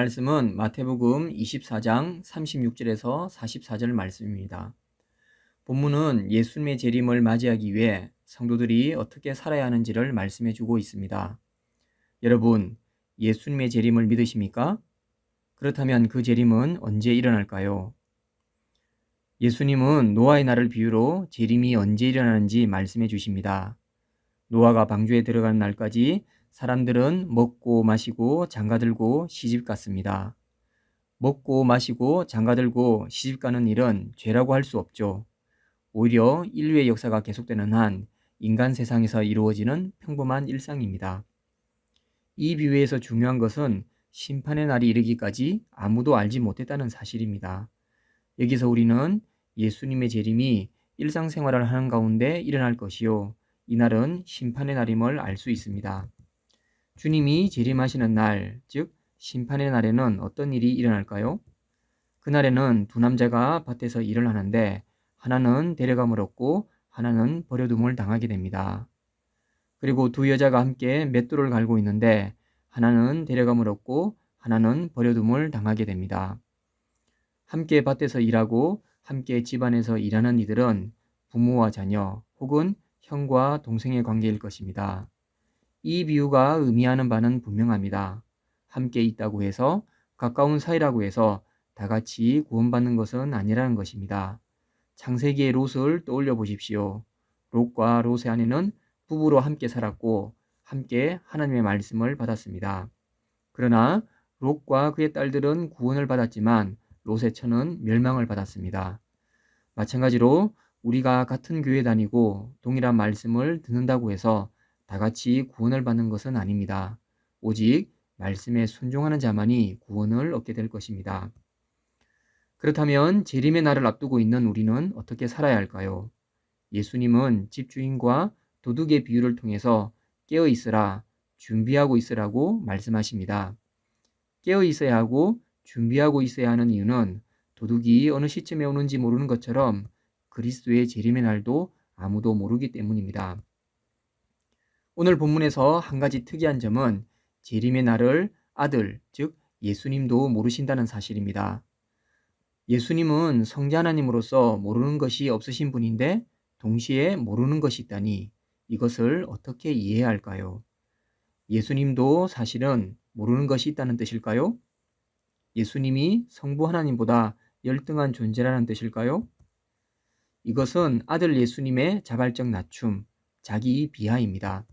말씀은 마태복음 24장 36절에서 44절 말씀입니다. 본문은 예수님의 재림을 맞이하기 위해 성도들이 어떻게 살아야 하는지를 말씀해 주고 있습니다. 여러분, 예수님의 재림을 믿으십니까? 그렇다면 그 재림은 언제 일어날까요? 예수님은 노아의 날을 비유로 재림이 언제 일어나는지 말씀해 주십니다. 노아가 방주에 들어가는 날까지 사람들은 먹고 마시고 장가들고 시집갔습니다. 먹고 마시고 장가들고 시집가는 일은 죄라고 할 수 없죠. 오히려 인류의 역사가 계속되는 한 인간 세상에서 이루어지는 평범한 일상입니다. 이 비유에서 중요한 것은 심판의 날이 이르기까지 아무도 알지 못했다는 사실입니다. 여기서 우리는 예수님의 재림이 일상생활을 하는 가운데 일어날 것이요, 이날은 심판의 날임을 알 수 있습니다. 주님이 재림하시는 날, 즉 심판의 날에는 어떤 일이 일어날까요? 그날에는 두 남자가 밭에서 일을 하는데 하나는 데려감을 얻고 하나는 버려둠을 당하게 됩니다. 그리고 두 여자가 함께 맷돌을 갈고 있는데 하나는 데려감을 얻고 하나는 버려둠을 당하게 됩니다. 함께 밭에서 일하고 함께 집안에서 일하는 이들은 부모와 자녀 혹은 형과 동생의 관계일 것입니다. 이 비유가 의미하는 바는 분명합니다. 함께 있다고 해서, 가까운 사이라고 해서 다 같이 구원받는 것은 아니라는 것입니다. 창세기의 롯을 떠올려 보십시오. 롯과 롯의 아내는 부부로 함께 살았고 함께 하나님의 말씀을 받았습니다. 그러나 롯과 그의 딸들은 구원을 받았지만 롯의 처는 멸망을 받았습니다. 마찬가지로 우리가 같은 교회 다니고 동일한 말씀을 듣는다고 해서 다 같이 구원을 받는 것은 아닙니다. 오직 말씀에 순종하는 자만이 구원을 얻게 될 것입니다. 그렇다면 재림의 날을 앞두고 있는 우리는 어떻게 살아야 할까요? 예수님은 집주인과 도둑의 비유를 통해서 깨어 있으라, 준비하고 있으라고 말씀하십니다. 깨어 있어야 하고 준비하고 있어야 하는 이유는 도둑이 어느 시점에 오는지 모르는 것처럼 그리스도의 재림의 날도 아무도 모르기 때문입니다. 오늘 본문에서 한 가지 특이한 점은 재림의 날을 아들, 즉 예수님도 모르신다는 사실입니다. 예수님은 성자 하나님으로서 모르는 것이 없으신 분인데 동시에 모르는 것이 있다니 이것을 어떻게 이해해야 할까요? 예수님도 사실은 모르는 것이 있다는 뜻일까요? 예수님이 성부 하나님보다 열등한 존재라는 뜻일까요? 이것은 아들 예수님의 자발적 낮춤, 자기 비하입니다.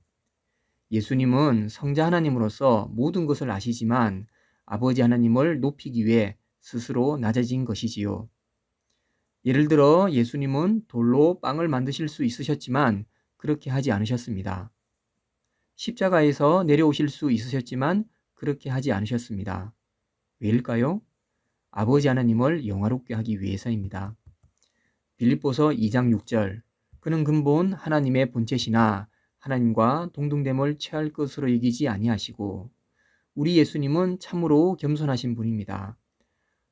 예수님은 성자 하나님으로서 모든 것을 아시지만 아버지 하나님을 높이기 위해 스스로 낮아진 것이지요. 예를 들어 예수님은 돌로 빵을 만드실 수 있으셨지만 그렇게 하지 않으셨습니다. 십자가에서 내려오실 수 있으셨지만 그렇게 하지 않으셨습니다. 왜일까요? 아버지 하나님을 영화롭게 하기 위해서입니다. 빌립보서 2장 6절, 그는 근본 하나님의 본체시나 하나님과 동등됨을 취할 것으로 여기지 아니하시고, 우리 예수님은 참으로 겸손하신 분입니다.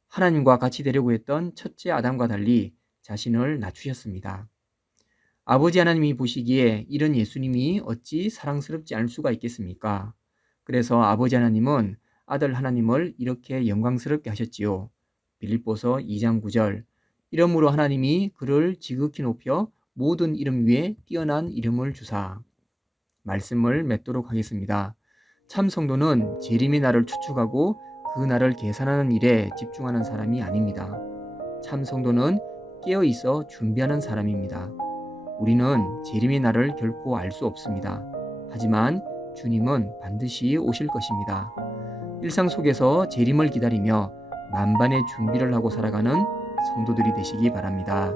하나님과 같이 되려고 했던 첫째 아담과 달리 자신을 낮추셨습니다. 아버지 하나님이 보시기에 이런 예수님이 어찌 사랑스럽지 않을 수가 있겠습니까? 그래서 아버지 하나님은 아들 하나님을 이렇게 영광스럽게 하셨지요. 빌립보서 2장 9절, 이러므로 하나님이 그를 지극히 높여 모든 이름 위에 뛰어난 이름을 주사. 말씀을 맺도록 하겠습니다. 참 성도는 재림의 날을 추측하고 그 날을 계산하는 일에 집중하는 사람이 아닙니다. 참 성도는 깨어 있어 준비하는 사람입니다. 우리는 재림의 날을 결코 알 수 없습니다. 하지만 주님은 반드시 오실 것입니다. 일상 속에서 재림을 기다리며 만반의 준비를 하고 살아가는 성도들이 되시기 바랍니다.